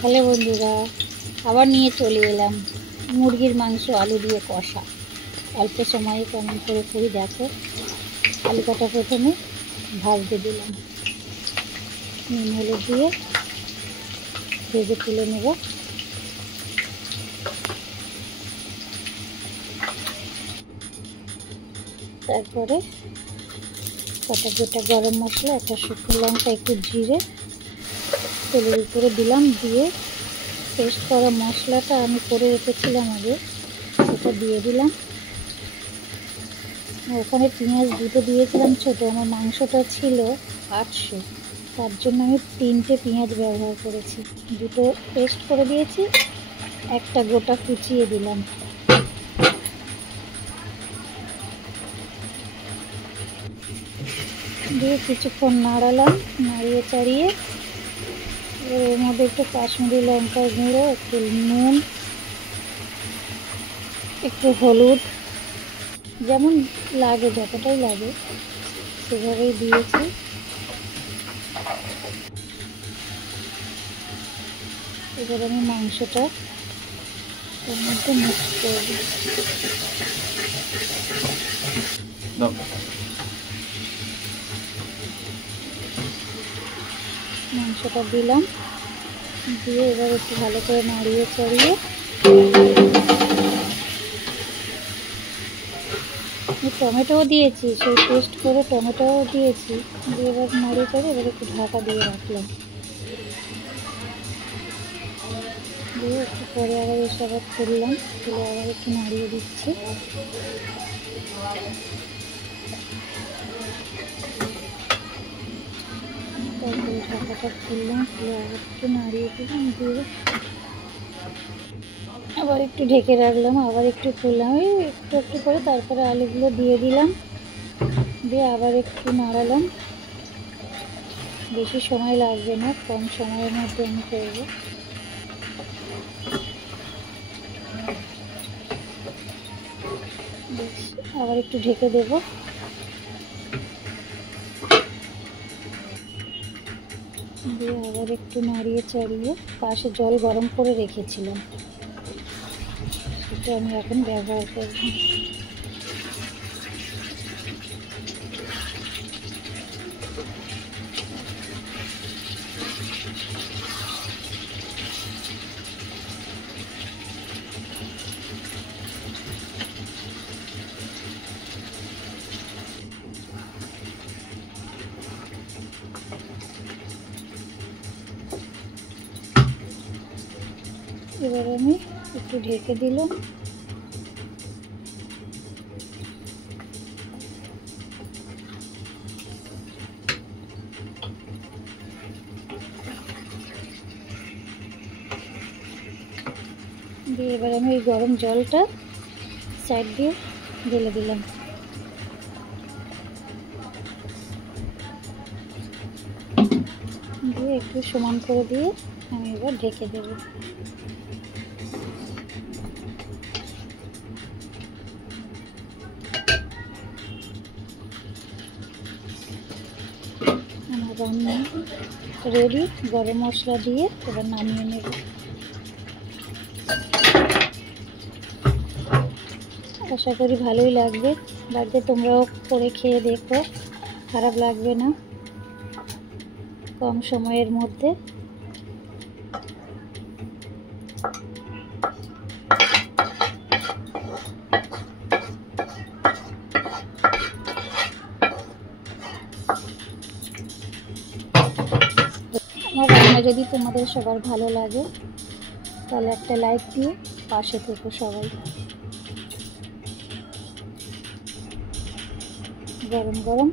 Hello বন্ধুরা, আবার নিয়ে চলে এলাম মুরগির মাংস আলু দিয়ে কষা। অল্প সময়ে কেমন করে করি দেখো। আলু কাটা প্রথমে ভাজতে দিলাম, নুন হলুদ দিয়ে ভেজে তুলে নেব। তারপরে কটা গোটা গরম মশলা, একটা শুকনো লঙ্কা, একটু জিরে তেলের উপরে দিলাম, দিয়ে পেস্ট করা মশলাটা আমি করে রেখেছিলাম আগে, সেটা দিয়ে দিলাম। ওখানে পেঁয়াজ দুটো দিয়েছিলাম ছোটো, আমার মাংসটা ছিল 800, তার জন্য আমি 3টে পেঁয়াজ ব্যবহার করেছি। দুটো পেস্ট করে দিয়েছি, একটা গোটা কুচিয়ে দিলাম। দিয়ে কিছুক্ষণ নাড়ালাম, নাড়িয়ে চাড়িয়ে এর মধ্যে একটু কাশ্মীরি লঙ্কার গুঁড়ো, একটু নুন, একটু হলুদ, যেমন লাগে যতটাই লাগে সেভাবেই দিয়েছি। এবার আমি মাংসটা এর মধ্যে মিক্স করব। মাংসটা দিলাম, দিয়ে এবার একটু ভালো করে নাড়িয়ে চাড়িয়ে টমেটোও দিয়েছি, সেই পেস্ট করে টমেটোও দিয়েছি, দিয়ে এবার নাড়িয়ে চাড়িয়ে এবার একটু ঢাকা দিয়ে রাখলাম। দিয়ে একটু পরে আবার এসে আবার খুললাম, খুলে আবার একটু নাড়িয়ে দিচ্ছি। তারপরে ঢাকাটা খুললাম, খুলে আবার একটু নাড়িয়ে দিলাম, দিয়ে আবার একটু ঢেকে রাখলাম, আবার একটু খুললাম, একটু একটু করে তারপরে আলুগুলো দিয়ে দিলাম, দিয়ে আবার একটু নাড়ালাম। বেশি সময় লাগবে না, কম সময়ের মধ্যে আমি করবো। আবার একটু ঢেকে দেব। দিয়ে আবার একটু নাড়িয়ে চাড়িয়ে পাশে জল গরম করে রেখেছিলাম, সেটা আমি এখন ব্যবহার করব। এবার আমি একটু ঢেকে দিলাম। দিয়ে এবার আমি ওই গরম জলটা সাইড দিয়ে ঢেলে দিলাম। দিয়ে একটু সমান করে দিয়ে আমি এবার ঢেকে দেব। আমার রান্না রেডি, গরম মশলা দিয়ে এবার নামিয়ে নেব। আশা করি ভালোই লাগবে, বাড়িতে তোমরাও করে খেয়ে দেখো, খারাপ লাগবে না, কম সময়ের মধ্যে। আমার রান্না যদি তোমাদের সবার ভালো লাগে তাহলে একটা লাইক দিয়ে পাশে থেকো সবাই। গরম গরম